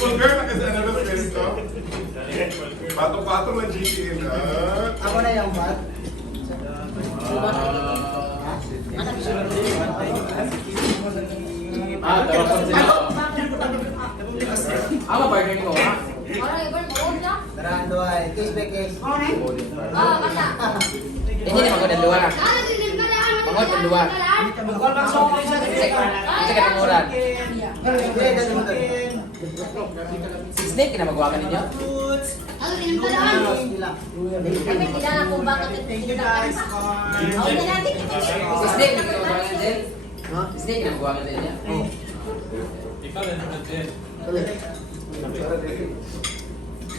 Fulgar na kasi ano na ganito. Pato-pato lang GTN. Ako na yung bat. Tapos sila. Ako, partner ko, ha? Tarando ay case by case. Hindi na magandang luwa. Pangod ang luwa. Kasi katanguran. Si Snake, kinamagawa ka ninyo? Si Snake, kinamagawa ka din? Si Snake, kinamagawa ka din niya? Ikaw din naman din.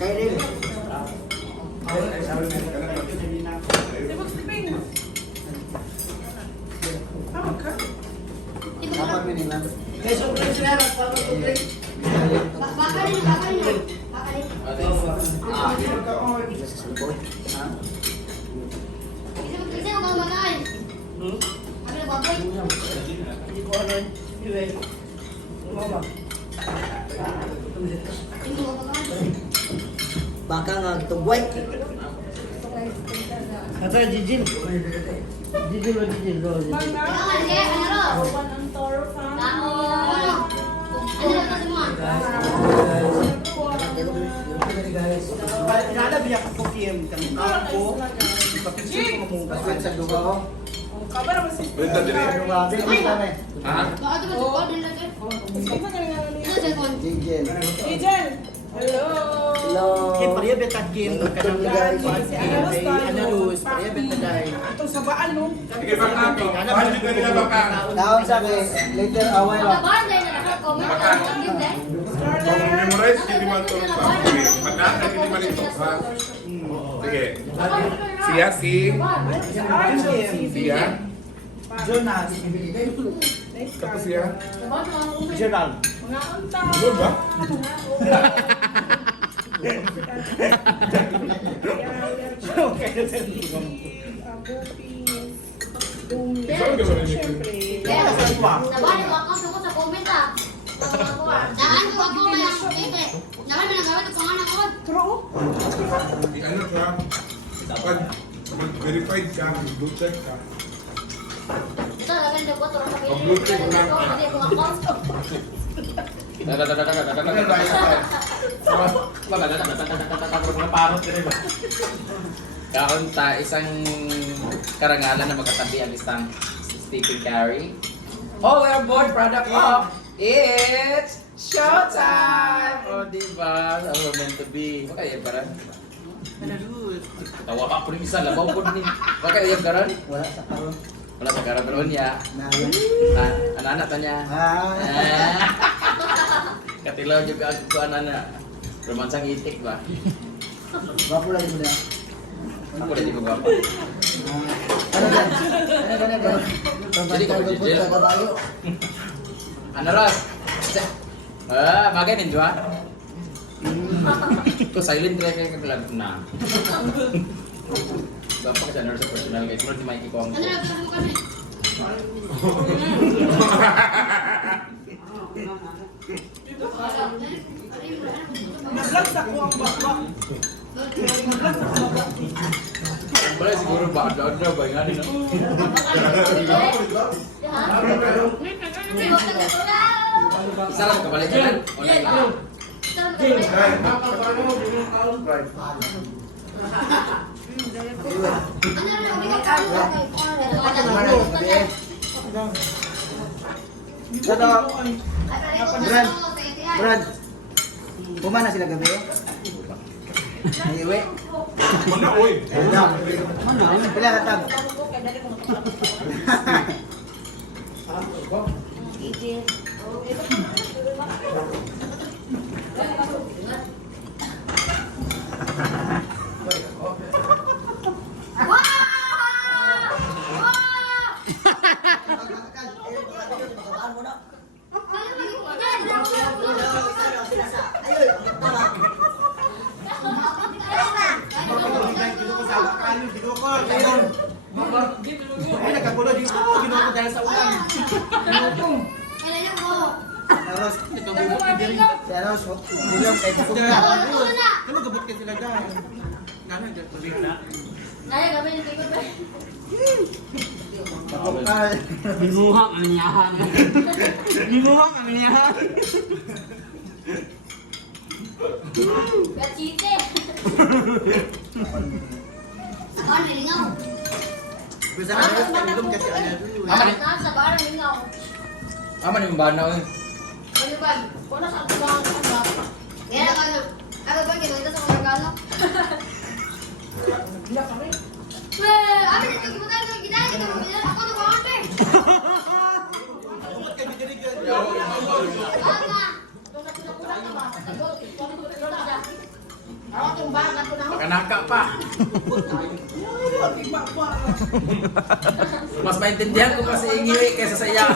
Kaya rin. Dapat minilang. Kaya sobrang sinarap para mag-break. Baka nga tugway. Ito Jijil. Jijil o Jijil. Inalab niya ko PM kami ako. Ipapinsin ko mong kaswet sa duga ko. Benta din eh. Ha? Jijil. Hello! Hello. Kim, pariya beta Kim. Kanang Anarus. Pariya beta dahil. Itong sabaan, no? Sige, baka. Mahal dito nila baka. Tawag sabi, later away lang. Kung memorize, hindi man ito. Baka, hindi man ito. Sige. Siya, Siya. Jonas. Tapos siya. Gerald. Mga unta! Ano ba? Saan ka ba rin yung- Nabalik ko account ako sa comment ah. Daan ko ako may ako dito. Naman na nagamit ang pangalan ko. True? Ano ka? Pag verified ka, blue check ka. Ito lagyan ko to sa Ang blue check lang. Hindi ko account. Kaunta, isang karangalan na magkatabi ang isang Stephen Curry. Oh, we're board product of It's Showtime! Oh, diba? Oh, we're meant to be. Baka yan karan? Tawa ka po rin isa, labaw po rin. Baka yan karan? Wala sa karon. Wala sa karan pero niya. Nayan. Anak ta niya. Katilaw juga ako na romansang itik ba? Bapo lang yun na. Ako rin di ko gwapo. Ano yan? Ano yan? Jadi ko Pagpapagod Jijil. sa kabayo. Ano Ros? Bagay din dua. Ito silent kaya kaya kaglag na. Gwapo ka siya nurse sa personal guys. Pero di may ikong. Ano lagyan mo kami? Naglagsak ko ang bakbak. Wala siguro ba? Ada ba nga din? Isa lang kabalik yan. Wala lang. Brad. Pumana sila gabi. Naiwi. Mana, oy. Mana? Pila ka tab? Ay, nagkagulo dito. Ginawa ko dahil sa ulan. Kailan mo? Tapos, Ito bubuti Si ano, William, kay Gusto. Ako na. Ano gabot ka sila dyan? Gano'n, gano'n. Naya, gabay yung tikot ba? Kapokal. Binuha ang niyahan. Binuha ang niyahan. Gachite. Ako, nilingaw. Bisa ka na, kanilom kasi ano. Nasa bara, nilingaw. Aman yung banaw eh. Ano ba? Kung nasa ato ba? Kaya na kayo. Ano ba? Kinagita sa mga gano? Well, amin ito. Kimutan ko. Ginaya ito. Ako na ba ate? Baka. Itong nakulang ka ba? Sagot. Kung ito ito siya. Ako itong baka ko na ako. Makanaka pa. Mas maintindihan ko kasi ingiwi kaysa sa iya.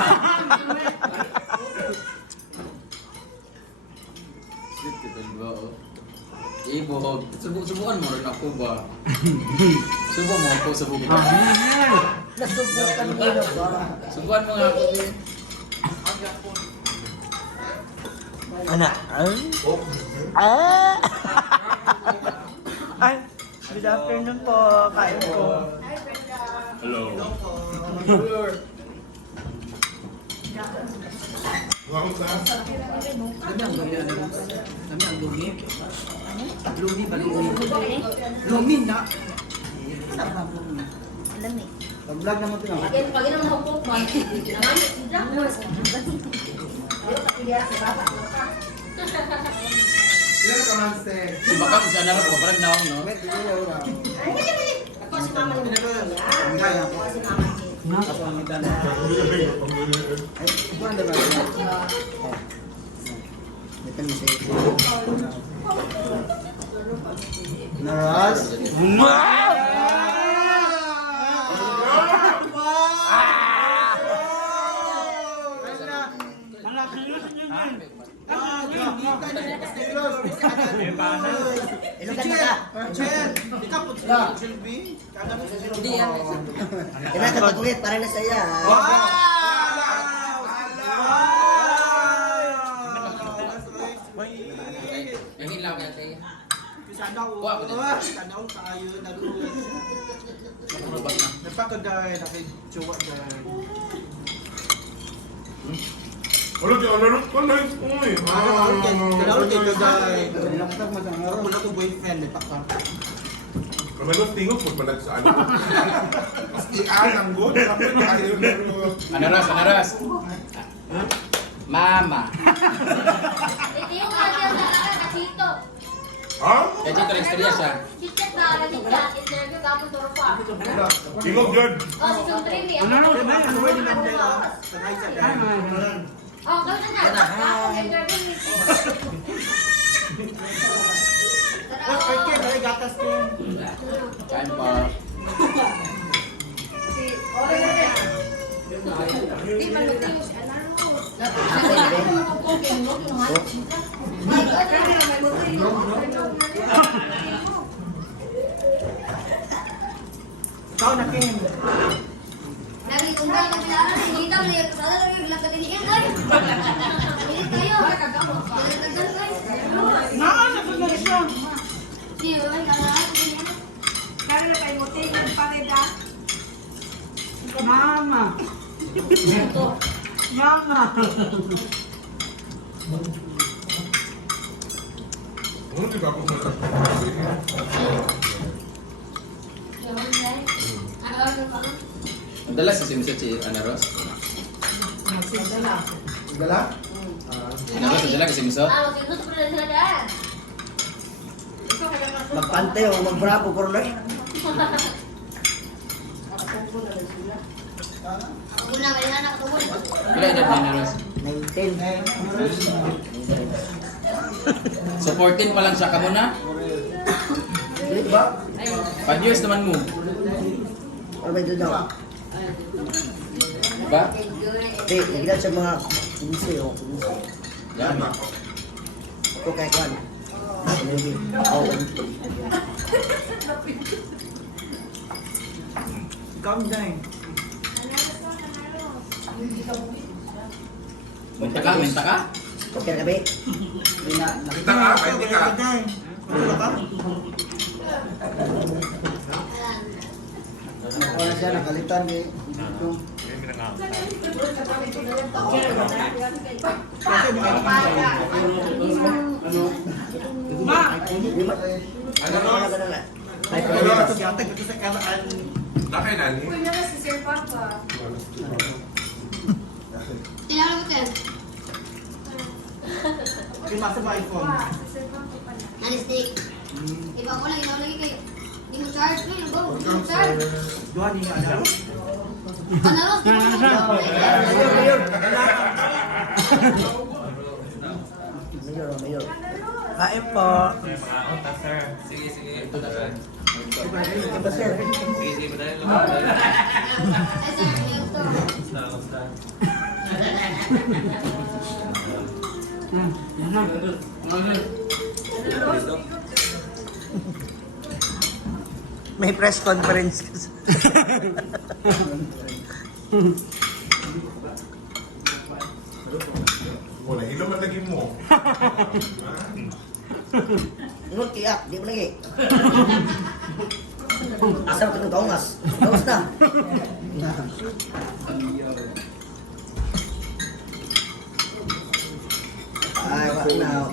Ibuhog. Subukan mo rin ako ba? Subukan mo ako, subukan mo. Nasubukan mo na ba? Subukan mo nga ako din. Anak. Ay, good afternoon po. Kain po. Hello. Wow, sa? Dami ang lumi. Dami ang lumi. Lumi ba? Lumi na. Alam eh. Pag-vlog naman ito na. Pag ino mo hukok man. Naman, Ilan ka man, Ste? Si Bakam, si Anara, paparag na ako, no? Wait, video na. Ako si mama ni Ang gaya. Ako si mama ni Ako ang itala. Ay, ito ang diba? Ito mo siya. Naras? Hindi yan. Kaya kapag-ulit, para na saya. Yung hilaw yan, te. Sana Wah, betul. Sana tayo nalulod. Nakurubag na. Napakaday, nakidjowa day. Ano di ano ko na ito eh. Kailangan kayo day. Wala ko boyfriend, napaka. Kamalos tingog po pala sa ano. Mas ianang go, dapat tayo na ito. Anaras. Mama. Itiyo ka siya sa kasito. Ha? Kaya dito rin istorya siya. Chichat na nagchat. Interview ka po turo pa. Tingog yun. Oh, season 3 ni. Ano naman day? Tagay sa day. Oh, kasi na. Ako interview ni. Ay, kaya dahil gatas ko. Kain pa. Di man nagtimo si Anaro. Nagtimo mo ko kung no kinuha chika. Ay, may mo. Ikaw na, Kim. Nagikumbay ko pila na hinitaw na yung kasada na yung lagay ni Ian. Ay, kayo. Nakasunod siya. Siyo, ay, kalahat ko niya. Kaya na kayo mo tayo ng pareda. Mama. Mama. Ano di ba ako magkakasin? Dala si Simset si Anaros. Gala? Anaros, dala si Simset. Ah, sino sa pala sila dyan? Magpante o magbravo, Corloy. Ako na, may anak ko. Wala edad ni Anaros. 19. So 14 pa lang siya ka muna. Di ba? 5 years naman mo. Or may doon daw? Diba? Di, nagdaan sa mga kumisi o kumisi. Yan. Ito kay Kwan. Oo. Ikaw na eh. Minta ka? Okay na gabi. Kita ka, hindi ka. Wala ka? Wala siya, nakalitan eh. Ano no? Ay, kaya ito gyatag ito sa kalaan. Nakay nani? Tinawag ko yan. Yung masa ba iPhone? Nani-stick. Iba ko lang, ilaw lagi kayo. Hindi mo charge na yun, bro. Hindi mo charge. Duhan niya ano? Panaros, di mo Mayor, mayor. Kain po. Sige, sige. Ito na lang. Ito sir. Sige, sige. Madali lang. Ay, sir, yung to. May press conference kasi. Wala, ilo man lagi mo. Ingot kiyak, di mo lagi. Asal ka ng kaungas. Kaungas na. Ay, wala na.